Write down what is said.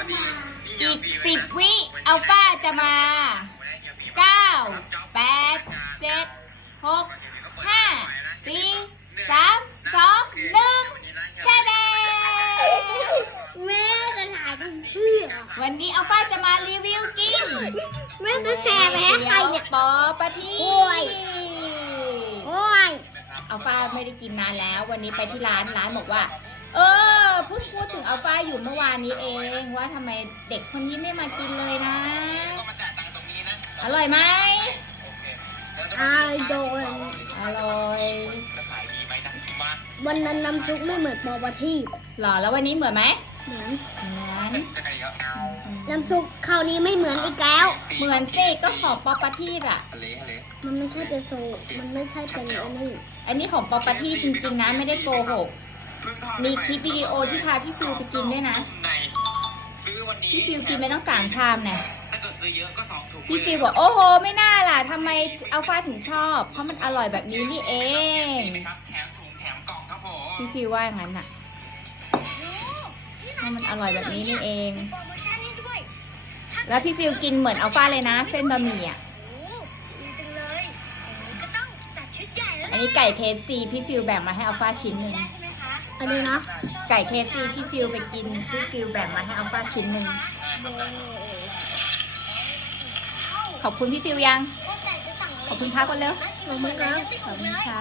สวัสดีอีกสิบวิอัลฟาจะมาเก้าแปดเจ็ดหกห้าสี่สามสองหนึ่งแค่เดแม่จะถ่ายเป็นเพื่อวันนี้อัลฟาจะมารีวิวกินแม่จะแสบไปให้ใครเนี่ยปอปะทีโอ้ยโอ้ยอัลฟาไม่ได้กินนานแล้ว วันนี้ไปที่ร้านร้านบอกว่า เออเพิ่งพูดถึงอัลฟาอยู่เมื่อวานนี้เองว่าทำไมเด็กคนนี้ไม่มากินเลยนะก็มาจ่ายตังค์ตรงนี้นะอร่อยไหม โอเคเดี๋ยวจะไอมาโดนอร่อย จะขายดีไหมนะมาวันนั้นน้ำซุปไม่เหมือนปอปทีหรอแล้ววันนี้เหมือนไหมเหมือนเหมือนจะกันอีกแล้วน้ำซุปคราวนี้ไม่เหมือนอีกแล้ว เหมือนสิก็ของปอปาทีบอะทะเลทะเลมันไม่ใช่เป็นโซมันไม่ใช่เป็นอันนี้อันนี้ของปอปาทีจริงๆนะไม่ได้โกหกเพิ่งทอด มีคลิปวิดีโอที่พาพี่ฟิวไปกินด้วยนะในซื้อวันนี้พี่ฟิวกินไปต้องสามชามเนี่ยถ้าเกิดซื้อเยอะก็สองถุงพี่ฟิวบอกโอ้โห ไม่น่าล่ะทำไมอัลฟาถึงชอบ เพราะมันอร่อยแบบนี้นี่เองดีไหมครับแถมถุงแถมกล่องครับผมพี่ฟิวว่าอย่างนั้นน่ะเพราะมันอร่อยแบบนี้นี่เองโปรโมชั่นให้ด้วยแล้วพี่ฟิวกินเหมือนอัลฟาเลยนะ เส้นบะหมี่อะโอ้ดีจังเลยอย่างนี้ก็ต้องจัดชุดใหญ่แล้วอันนี้ไก่เคฟซีพี่ฟิวแบ่งมาให้อัลฟาชิ้นหนึ่ง อันนี้นะ ไก่เคซีพี่ฟิวไปกินพี่ฟิวแบ่งมาให้อัลฟาชิ้นหนึ่ง ขอบคุณพี่ฟิวยัง ขอบคุณครักก่อนเร็วขอบคุณครับขอบคุณค่ะ